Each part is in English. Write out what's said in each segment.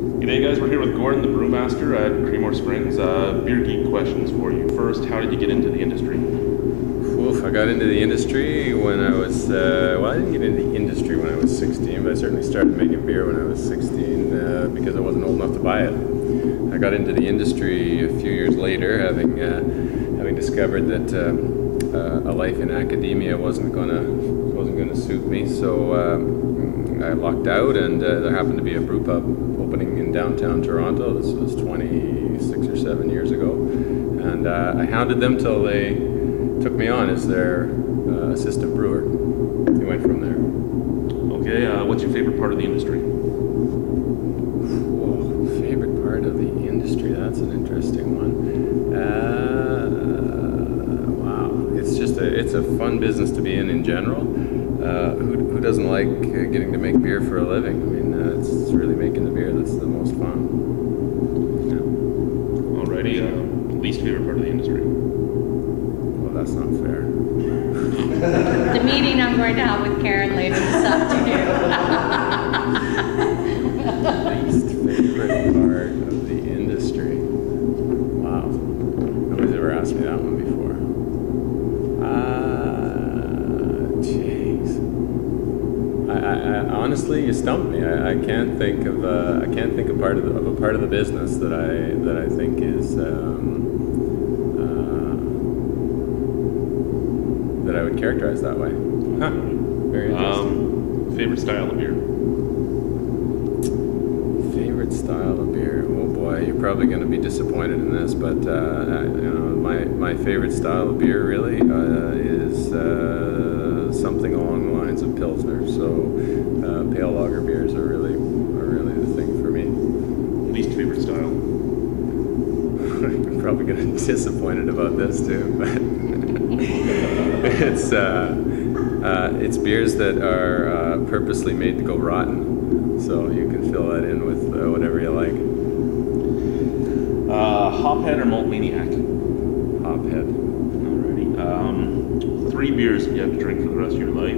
G'day guys, we're here with Gordon, the brewmaster at Creemore Springs. Beer geek questions for you. First, how did you get into the industry? Oof, I got into the industry when I was, well, I didn't get into the industry when I was 16, but I certainly started making beer when I was 16 because I wasn't old enough to buy it. I got into the industry a few years later, having discovered that a life in academia wasn't gonna suit me. So I lucked out, and there happened to be a brew pub opening in downtown Toronto. This was 26 or 7 years ago, and I hounded them till they took me on as their assistant brewer. We went from there. Okay, what's your favorite part of the industry? Whoa, favorite part of the industry? That's an interesting one. Wow, it's a fun business to be in general. Who doesn't like getting to make beer for a living? I mean, it's really making the beer that's the most fun. Yeah. Alrighty, least favorite part of the industry? Well, that's not fair. The meeting I'm going to have with Karen later this afternoon. Least favorite part of the industry? Wow, nobody's ever asked me that one before. Jeez. Honestly, you stumped me. I can't think of a part of the business that I think is that I would characterize that way. Huh. Very interesting. Favorite style of beer? Favorite style of beer? Oh boy, you're probably going to be disappointed in this, but my favorite style of beer really is something along the lines of Pilsner. So pale lager beers are really the thing for me. Least favorite style? You're probably going to be disappointed about this too, but it's beers that are purposely made to go rotten. So you can fill that in with whatever you like. Hophead or Malt Maniac? Hophead. Alrighty. 3 beers you have to drink for the rest of your life.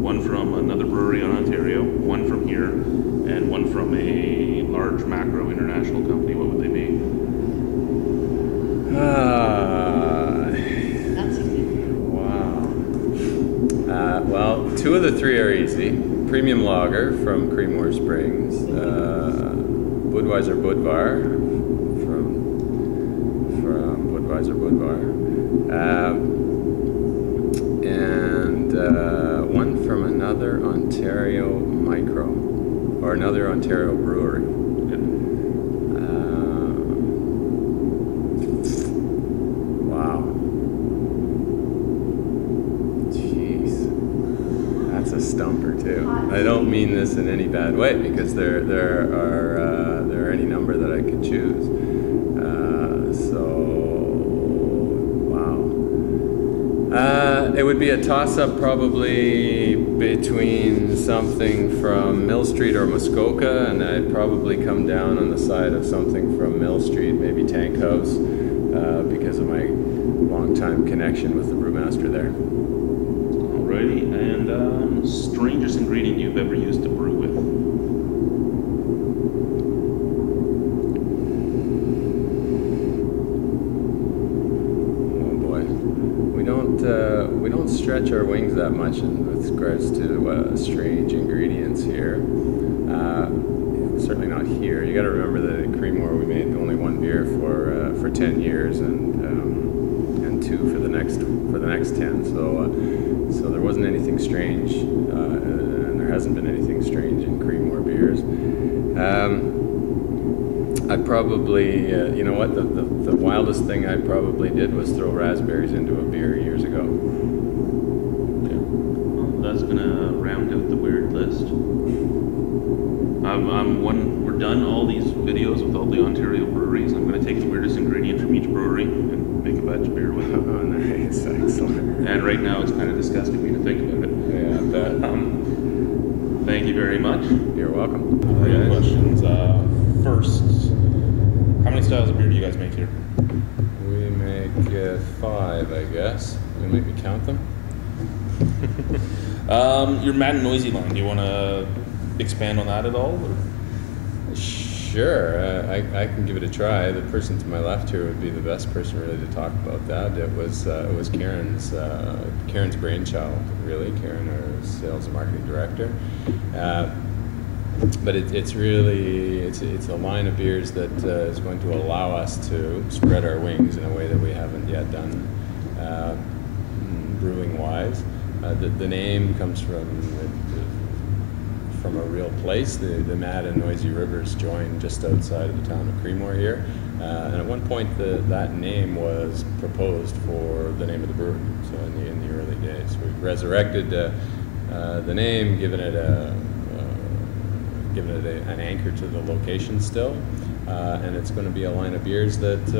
One from another brewery in Ontario, one from here, and one from a large macro international company. What would they be? That's easy. Wow. Well, 2 of the 3 are easy. Premium lager from Creemore Springs, Budweiser Budvar from Budweiser Budvar, and one from another Ontario micro, or another Ontario brewery. Wow. Jeez. That's a stumper too. I don't mean this in any bad way, because there are any number that I could choose. It would be a toss-up probably between something from Mill Street or Muskoka, and I'd probably come down on the side of something from Mill Street, maybe Tank House, because of my long-time connection with the brewmaster there. Alrighty, and strangest ingredient you've ever used to brew with? Oh boy, we don't stretch our wings that much with regards to strange ingredients here. Certainly not here. You got to remember that at Creemore we made only 1 beer for 10 years, and 2 for the next 10. So there wasn't anything strange, and there hasn't been anything strange in Creemore beers. I probably, you know what, the wildest thing I probably did was throw raspberries into a beer years ago. Yeah. Well, that's gonna round out the weird list. We're done all these videos with all the Ontario breweries. I'm gonna take the weirdest ingredient from each brewery and make a batch of beer with it. Oh, nice, excellent. And right now it's kind of disgusting me to think about it. Yeah, I bet. Thank you very much. You're welcome. Questions. First, how many styles of beer do you guys make here? We make 5, I guess. You make me count them? Your Mad and Noisy line, do you want to expand on that at all? Or? Sure, I can give it a try. The person to my left here would be the best person really to talk about that. It was Karen's brainchild, really. Karen, our sales and marketing director. But it's really a line of beers that is going to allow us to spread our wings in a way that we haven't yet done, brewing wise. The name comes from a real place. The Mad and Noisy Rivers join just outside of the town of Creemore here, and at one point that name was proposed for the name of the brewery. So in the early days, we've resurrected the name, given it an anchor to the location still, and it's going to be a line of beers that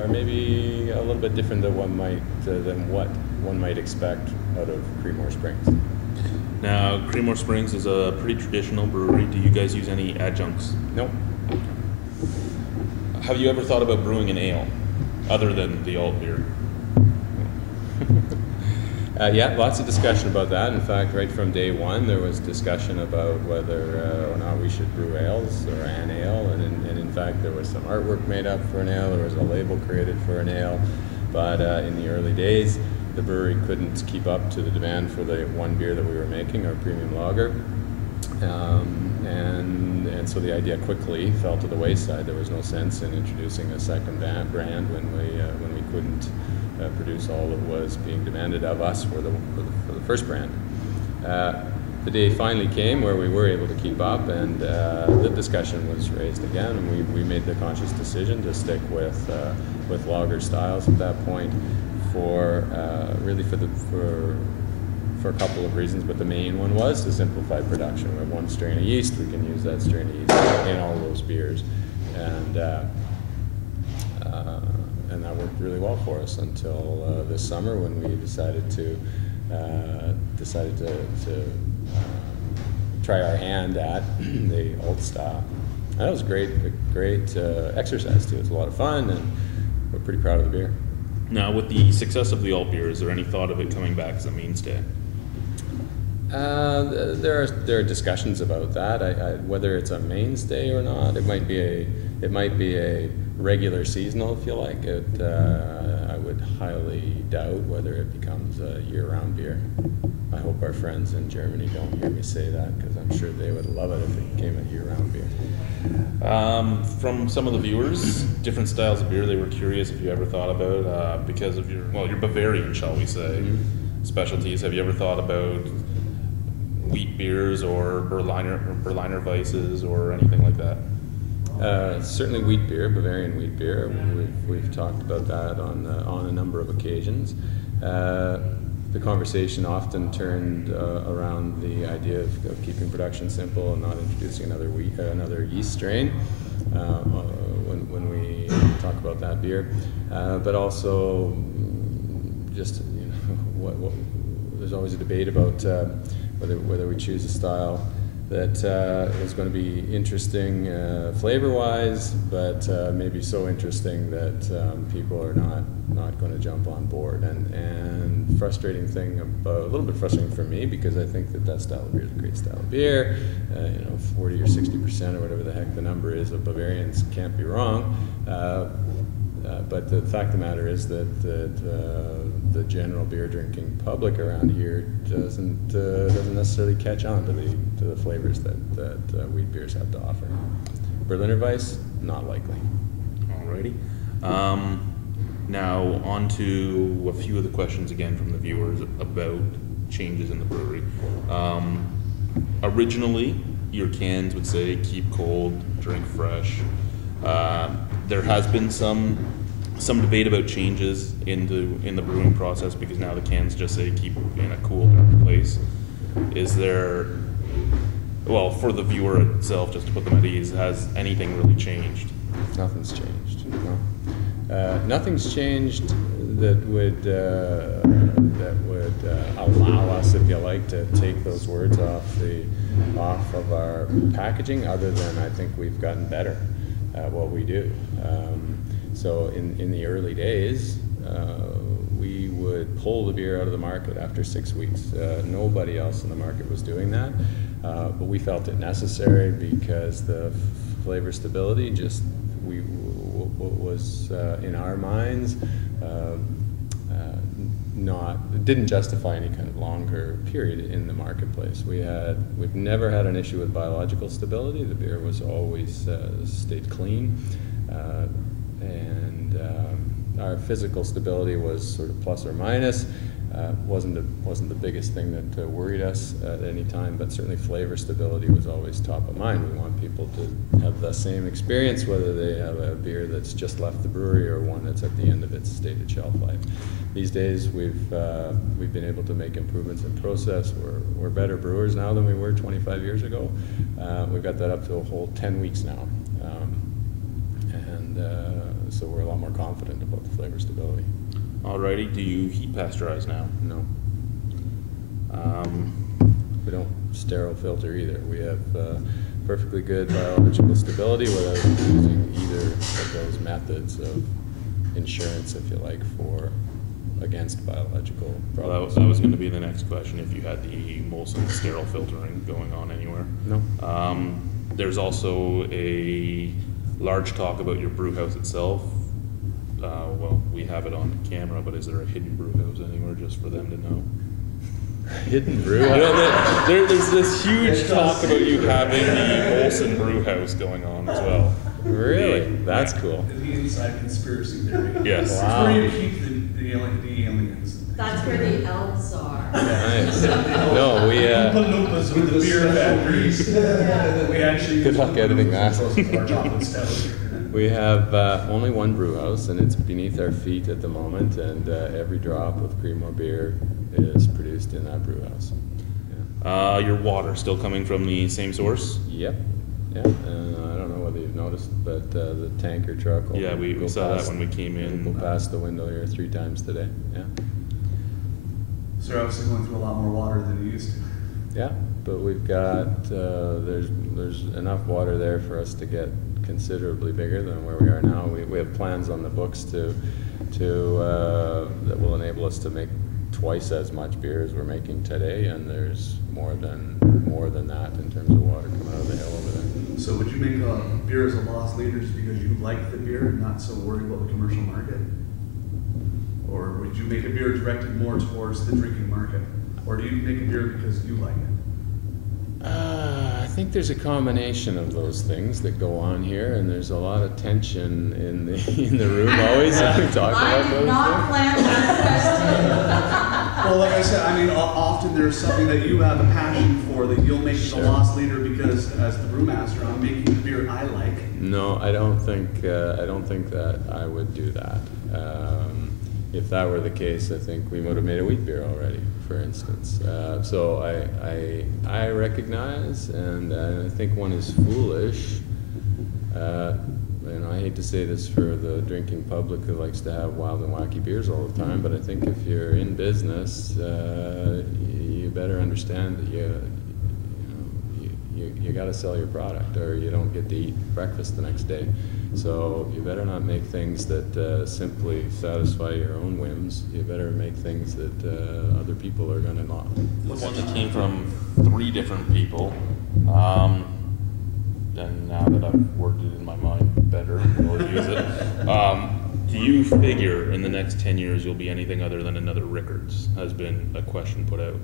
are maybe a little bit different than what one might expect out of Creemore Springs. Now, Creemore Springs is a pretty traditional brewery. Do you guys use any adjuncts? Nope. Have you ever thought about brewing an ale, other than the alt beer? Yeah, lots of discussion about that. In fact, right from day one, there was discussion about whether or not we should brew ales or an ale, and in fact, there was some artwork made up for an ale. There was a label created for an ale, but in the early days, the brewery couldn't keep up to the demand for the one beer that we were making, our premium lager, and so the idea quickly fell to the wayside. There was no sense in introducing a second brand when we couldn't produce all that was being demanded of us for the first brand. The day finally came where we were able to keep up, and the discussion was raised again, and we made the conscious decision to stick with lager styles at that point. For a couple of reasons, but the main one was to simplify production. We have one strain of yeast, we can use that strain of yeast in all those beers, and that worked really well for us until this summer when we decided to try our hand at the old style. And that was a great exercise too. It was a lot of fun, and we're pretty proud of the beer. Now, with the success of the alt beer, is there any thought of it coming back as a mainstay? There are discussions about that. Whether it's a mainstay or not, it might be a regular seasonal, if you like. I would highly doubt whether it becomes a year-round beer. I hope our friends in Germany don't hear me say that, because I'm sure they would love it if it became a year-round beer. From some of the viewers, different styles of beer they were curious if you ever thought about, because of your Bavarian, shall we say, specialties. Have you ever thought about wheat beers or Berliner Weisses or anything like that? Certainly wheat beer, Bavarian wheat beer. We've talked about that on a number of occasions. The conversation often turned around the idea of keeping production simple and not introducing another yeast strain when we talk about that beer. But also, just there's always a debate about whether we choose a style that is going to be interesting flavor-wise, but maybe so interesting that people are not going to jump on board. And a little bit frustrating for me, because I think that style of beer is a great style of beer. 40 or 60% or whatever the heck the number is of Bavarians can't be wrong. But the fact of the matter is that the general beer drinking public around here doesn't necessarily catch on to the flavors that wheat beers have to offer. Berliner Weiss, not likely. Alrighty. Now on to a few of the questions again from the viewers about changes in the brewery. Originally, your cans would say keep cold, drink fresh. There has been some debate about changes in the brewing process, because now the cans just say keep in a cool place. Is there, well, for the viewer itself, just to put them at ease, has anything really changed? Nothing's changed. No. Nothing's changed that would allow us, if you like, to take those words off of our packaging, other than I think we've gotten better at what we do. So in the early days, we would pull the beer out of the market after 6 weeks. Nobody else in the market was doing that, but we felt it necessary because the flavor stability. Just what was in our minds didn't justify any kind of longer period in the marketplace. We've never had an issue with biological stability. The beer was always stayed clean, and our physical stability was sort of plus or minus. Wasn't the biggest thing that worried us at any time, but certainly flavor stability was always top of mind. We want people to have the same experience, whether they have a beer that's just left the brewery or one that's at the end of its stated shelf life. These days, we've been able to make improvements in process. We're better brewers now than we were 25 years ago. We've got that up to a whole 10 weeks now, so we're a lot more confident about the flavor stability. Alrighty, do you heat pasteurize now? No. We don't sterile filter either. We have perfectly good biological stability without using either of those methods of insurance, if you like, against biological problems. Well, that was going to be the next question, if you had the Molson sterile filtering going on anywhere. No. There's also a large talk about your brew house itself. Well, we have it on camera, but is there a hidden brew house anywhere just for them to know? Hidden brew house? You know, there's this huge talk about you having the Molson brew house going on as well. Really? That's cool. The inside conspiracy theory. Yes. Wow. It's where you keep the aliens. That's where the elves are. Nice. No, we Oompa-loompas with the beer factories. We actually Good luck editing that. Our chocolate stout. we have only one brew house, and it's beneath our feet at the moment, and every drop of Creemore beer is produced in that brew house. Yeah. Your water still coming from the same source? Yep. Yeah. I don't know whether you've noticed, but the tanker truck will Yeah, we go saw past, that when we came in. Go past the window here 3 times today. Yeah. So you're obviously going through a lot more water than you used to. Yeah, but we've got there's enough water there for us to get considerably bigger than where we are now. We have plans on the books that will enable us to make twice as much beer as we're making today, and there's more than that in terms of water coming out of the hill over there. So would you make a beer as a loss leader just because you like the beer and not so worried about the commercial market? Or would you make a beer directed more towards the drinking market? Or do you make a beer because you like it? I think there's a combination of those things that go on here, and there's a lot of tension in the room always when we talk about those I did not things. plan that question. Well, like I said, I mean, often there's something that you have a passion for that you'll make Sure. the loss leader because as the brewmaster, I'm making the beer I like. No, I don't think that I would do that. If that were the case, I think we would have made a wheat beer already, for instance. So I recognize, and I think one is foolish. And I hate to say this for the drinking public who likes to have wild and wacky beers all the time, but I think if you're in business, you better understand that you got to sell your product, or you don't get to eat breakfast the next day. So you better not make things that simply satisfy your own whims. You better make things that other people are going to not. The one that came from 3 different people, and now that I've worded it in my mind better, we'll use it. Do you figure in the next 10 years you'll be anything other than another Rickards? Has been a question put out.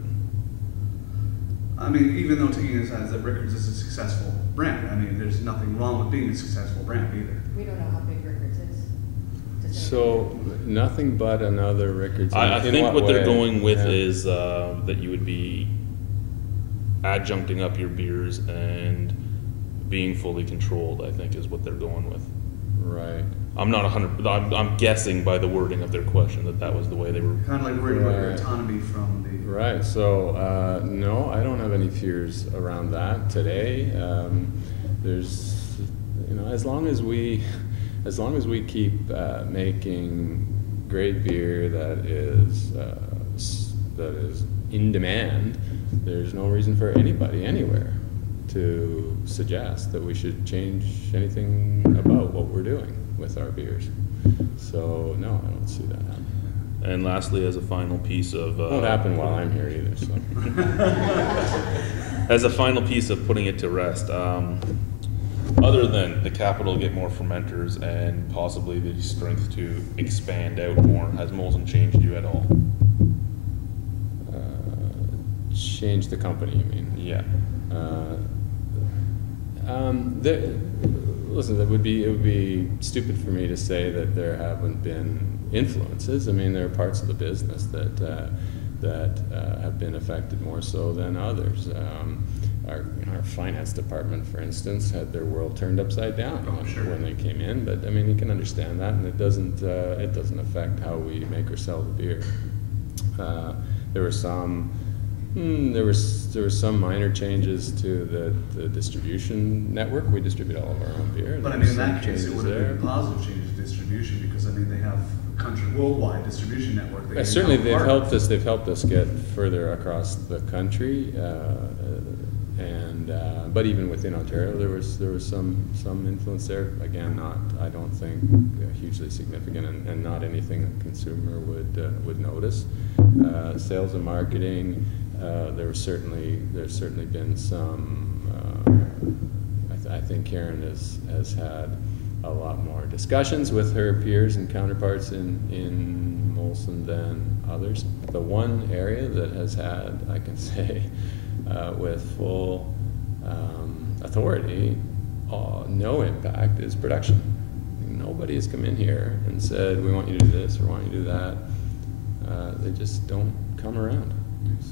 I mean, even though taking it as that Rickards is a successful brand, I mean, there's nothing wrong with being a successful brand either. We don't know how big Rickards is. So nothing but another Rickards. I think what they're way? going with Yeah. is that you would be adjuncting up your beers and being fully controlled, I think is what they're going with. Right. I'm not 100, I'm guessing by the wording of their question that was the way they were. Kind of like worried about your Right. autonomy from the... Right. So no, I don't have any fears around that today. There's, as long as we keep making great beer that is in demand, there's no reason for anybody anywhere to suggest that we should change anything about what we're doing with our beers. So no, I don't see that happening. And lastly, as a final piece of Won't happen while I'm here either. So as a final piece of putting it to rest, Other than the capital to get more fermenters and possibly the strength to expand out more, has Molson changed you at all? Change the company, you mean? Yeah. Listen, it would be stupid for me to say that there haven't been influences. I mean, there are parts of the business that have been affected more so than others. Our finance department, for instance, had their world turned upside down when they came in. But I mean, you can understand that, and it doesn't affect how we make or sell the beer. There were some. There were some minor changes to the distribution network. We distribute all of our own beer. But I mean, in that case, it would have been a positive change in distribution because I mean they have a country worldwide distribution network. Certainly, they've helped us. They've helped us get further across the country, but even within Ontario, there was some influence there. Again, I don't think hugely significant, and not anything a consumer would notice. Sales and marketing. There's certainly been some. I think Karen has had a lot more discussions with her peers and counterparts in Molson than others. The one area that has had, I can say, with full authority, no impact is production. Nobody has come in here and said, we want you to do this or want you to do that. They just don't come around.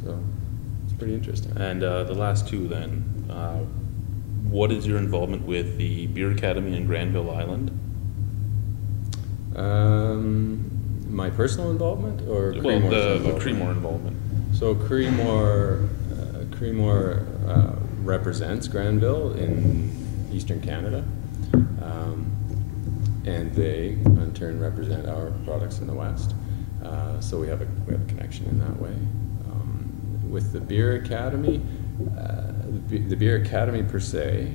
So it's pretty interesting. And the last two then, what is your involvement with the Beer Academy in Granville Island? My personal involvement or Well, Creemore's the Creemore involvement. So Creemore represents Granville in Eastern Canada, and they in turn represent our products in the West. So we have a connection in that way. With the Beer Academy, the Beer Academy per se,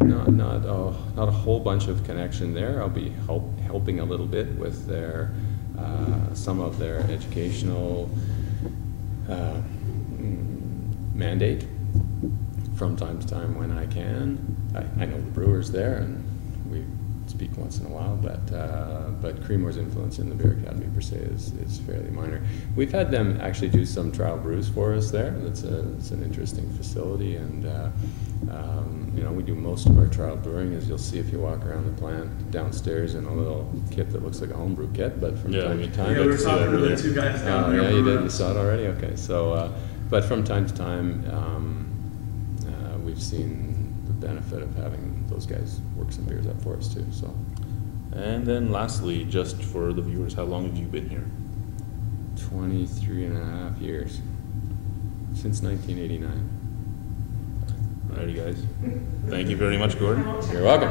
not a whole bunch of connection there. I'll be helping a little bit with their some of their educational mandate from time to time when I can. I know the brewers there, and we speak once in a while, but Creemore's influence in the Beer Academy per se is fairly minor. We've had them actually do some trial brews for us there. It's an interesting facility, and we do most of our trial brewing, as you'll see if you walk around the plant downstairs in a little kit that looks like a homebrew kit, but from time to time. Yeah, we were talking to the two guys down there. Yeah, you did. You saw it already. Okay, so but from time to time, we've seen the benefit of having those guys work some beers up for us too. So, and then lastly, just for the viewers, how long have you been here? 23 and a half years, since 1989. Alrighty, guys. Thank you very much, Gordon. You're welcome.